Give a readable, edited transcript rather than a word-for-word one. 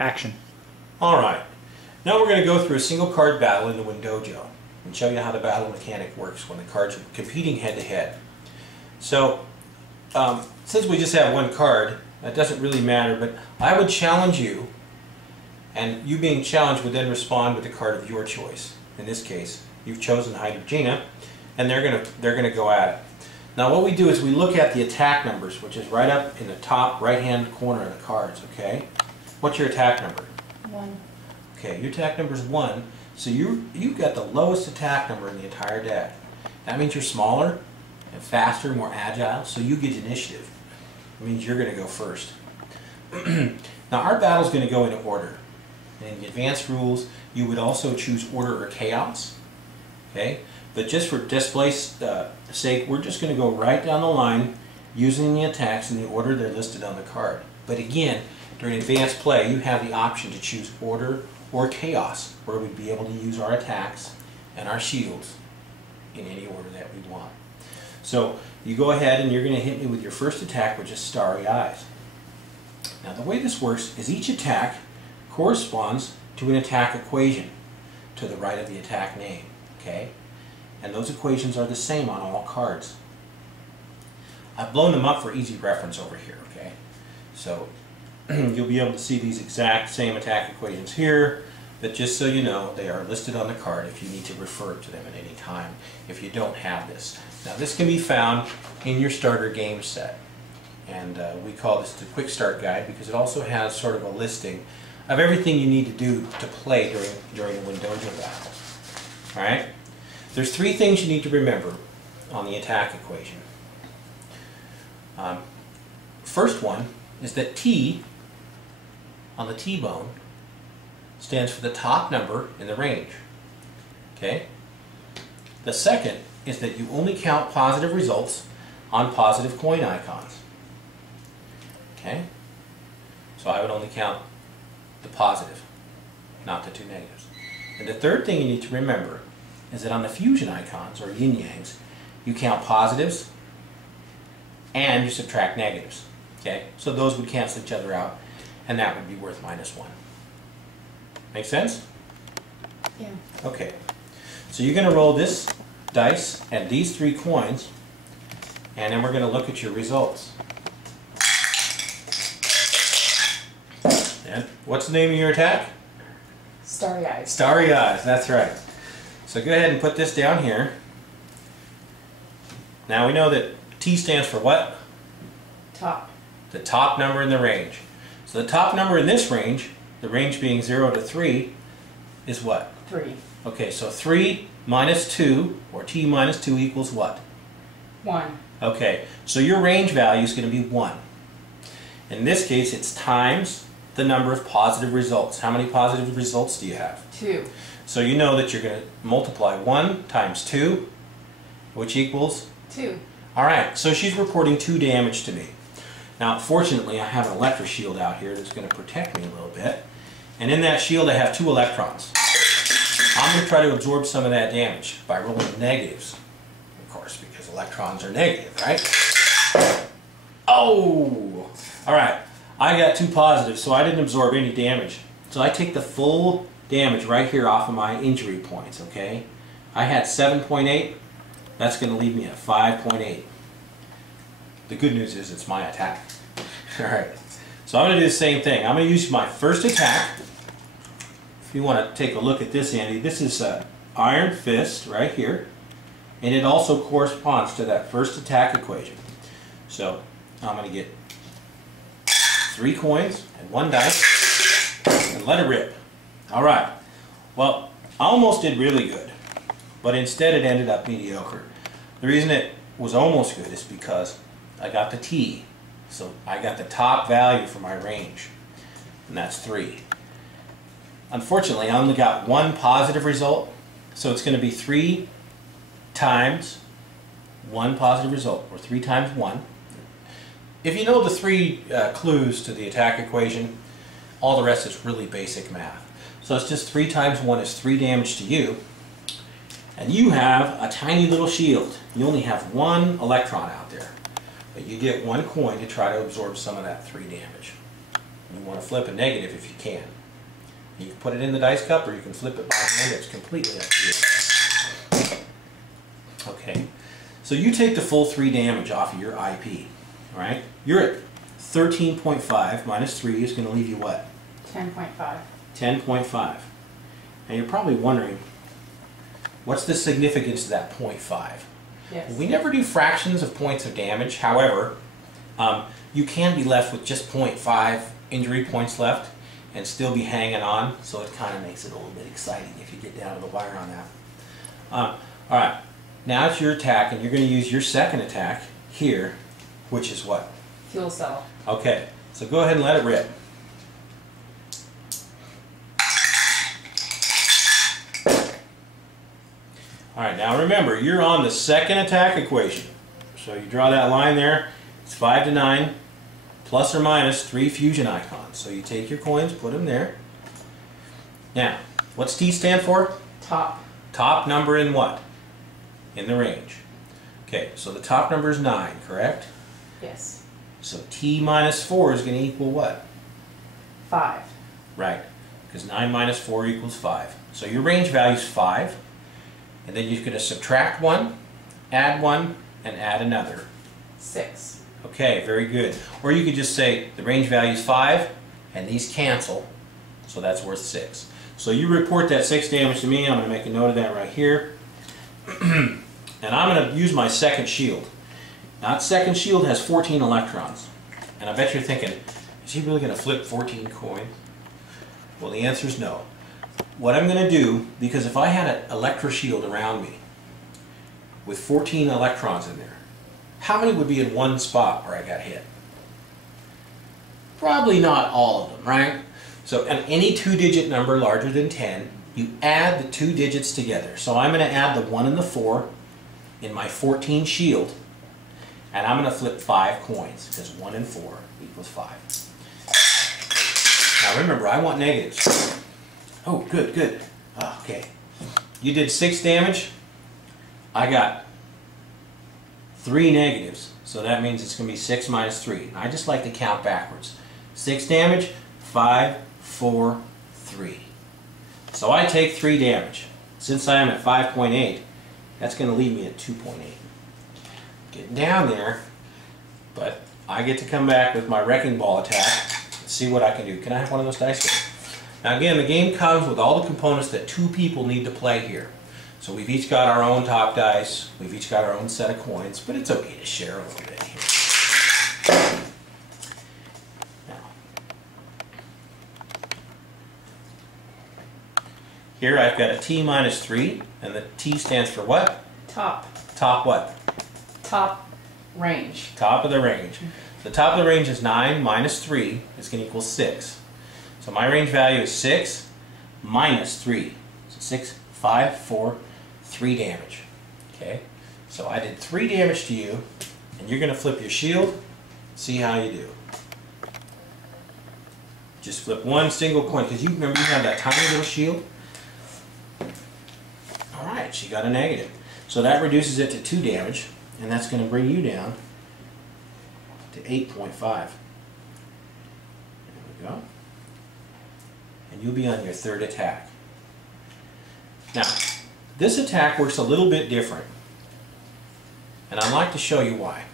Action. Alright, now we're going to go through a single card battle in the WINDOJO and show you how the battle mechanic works when the cards are competing head to head. So, since we just have one card, that doesn't really matter, but I would challenge you, and you being challenged would then respond with a card of your choice. In this case, you've chosen Hydrogena, and they're gonna go at it. Now what we do is we look at the attack numbers, which is right up in the top right-hand corner of the cards, okay? What's your attack number? 1. Okay, your attack number is 1, so you've got the lowest attack number in the entire deck. That means you're smaller and faster, more agile, so you get initiative. It means you're going to go first. Now our battle is going to go in order. In the advanced rules, you would also choose order or chaos. Okay, but just for display's sake, we're just going to go right down the line using the attacks in the order they're listed on the card. But again, during advanced play, you have the option to choose order or chaos, where we'd be able to use our attacks and our shields in any order that we want. So you go ahead and you're going to hit me with your first attack, which is Starry Eyes. Now the way this works is each attack corresponds to an attack equation to the right of the attack name, okay? And those equations are the same on all cards. I've blown them up for easy reference over here, okay? So you'll be able to see these exact same attack equations here, but just so you know, they are listed on the card if you need to refer to them at any time if you don't have this. Now this can be found in your starter game set, and we call this the Quick Start Guide because it also has sort of a listing of everything you need to do to play during a WINDOJO battle. Alright? There's 3 things you need to remember on the attack equation. First one is that T on the T-bone stands for the top number in the range. Okay? The second is that you only count positive results on positive coin icons. Okay? So I would only count the positive, not the 2 negatives. And the third thing you need to remember is that on the fusion icons, or yin-yangs, you count positives and you subtract negatives. Okay? So those would cancel each other out, and that would be worth -1. Make sense? Yeah. Okay. So you're going to roll this dice and these 3 coins, and then we're going to look at your results. And what's the name of your attack? Starry Eyes. Starry Eyes, that's right. So go ahead and put this down here. Now we know that T stands for what? Top. The top number in the range. So the top number in this range, the range being 0 to 3, is what? 3. Okay, so 3 minus 2, or T minus 2 equals what? 1. Okay, so your range value is going to be 1. In this case, it's times the number of positive results. How many positive results do you have? 2. So you know that you're going to multiply 1 times 2, which equals? 2. Alright, so she's reporting 2 damage to me. Now, fortunately, I have an electro shield out here that's going to protect me a little bit. And in that shield, I have 2 electrons. I'm going to try to absorb some of that damage by rolling negatives, of course, because electrons are negative, right? Oh! Alright, I got 2 positives, so I didn't absorb any damage. So I take the full damage right here off of my injury points, okay? I had 7.8. That's going to leave me at 5.8. The good news is it's my attack. Alright, so I'm going to do the same thing. I'm going to use my first attack. If you want to take a look at this, Andy, this is Iron Fist right here. And it also corresponds to that first attack equation. So I'm going to get 3 coins and 1 dice and let it rip. Alright, well, I almost did really good, but instead it ended up mediocre. The reason it was almost good is because I got the T, so I got the top value for my range, and that's 3. Unfortunately, I only got 1 positive result, so it's going to be 3 times 1 positive result, or 3 times 1. If you know the 3 clues to the attack equation, all the rest is really basic math. So it's just 3 times 1 is 3 damage to you, and you have a tiny little shield. You only have 1 electron out there. But you get 1 coin to try to absorb some of that 3 damage. You want to flip a negative if you can. You can put it in the dice cup or you can flip it by hand. It's completely up to you. Okay, so you take the full 3 damage off of your IP, all right? You're at 13.5 minus 3 is going to leave you what? 10.5. 10.5. And you're probably wondering, what's the significance of that 0.5? Yes. We never do fractions of points of damage. However, you can be left with just 0.5 injury points left and still be hanging on, so it kind of makes it a little bit exciting if you get down to the wire on that. All right, now it's your attack, and you're going to use your second attack here, which is what? Fuel cell. Okay, so go ahead and let it rip. All right, now remember, you're on the second attack equation. So you draw that line there. It's 5 to 9, plus or minus 3 fusion icons. So you take your coins, put them there. Now, what's T stand for? Top. Top number in what? In the range. Okay, so the top number is 9, correct? Yes. So T minus 4 is going to equal what? 5. Right, because 9 minus 4 equals 5. So your range value is 5. And then you're going to subtract 1, add 1, and add another. 6. Okay, very good. Or you could just say the range value is 5, and these cancel, so that's worth 6. So you report that 6 damage to me. I'm going to make a note of that right here. And I'm going to use my second shield. Now, that second shield has 14 electrons. And I bet you're thinking, is he really going to flip 14 coins? Well, the answer is no. What I'm going to do, because if I had an electro shield around me with 14 electrons in there, how many would be in one spot where I got hit? Probably not all of them, right? So on any 2-digit number larger than 10, you add the 2 digits together. So I'm going to add the 1 and the 4 in my 14 shield, and I'm going to flip 5 coins, because 1 and 4 equals 5. Now remember, I want negatives. Oh, good, good. Okay. You did 6 damage. I got 3 negatives. So that means it's going to be 6 minus 3. I just like to count backwards. 6 damage, 5, 4, 3. So I take 3 damage. Since I am at 5.8, that's going to leave me at 2.8. Getting down there, but I get to come back with my wrecking ball attack and see what I can do. Can I have one of those dice here? Now again, the game comes with all the components that 2 people need to play here. So we've each got our own top dice, we've each got our own set of coins, but it's okay to share a little bit here. Now, here I've got a T minus 3, and the T stands for what? Top. Top what? Top range. Top of the range. The top of the range is 9 minus 3 is going to equal 6. So my range value is 6 minus 3. So 6, 5, 4, 3 damage. Okay? So I did 3 damage to you, and you're going to flip your shield, see how you do. Just flip one single coin, because you remember you have that tiny little shield? Alright, she got a negative. So that reduces it to 2 damage, and that's going to bring you down to 8.5. There we go. And you'll be on your 3rd attack. Now, this attack works a little bit different, and I'd like to show you why.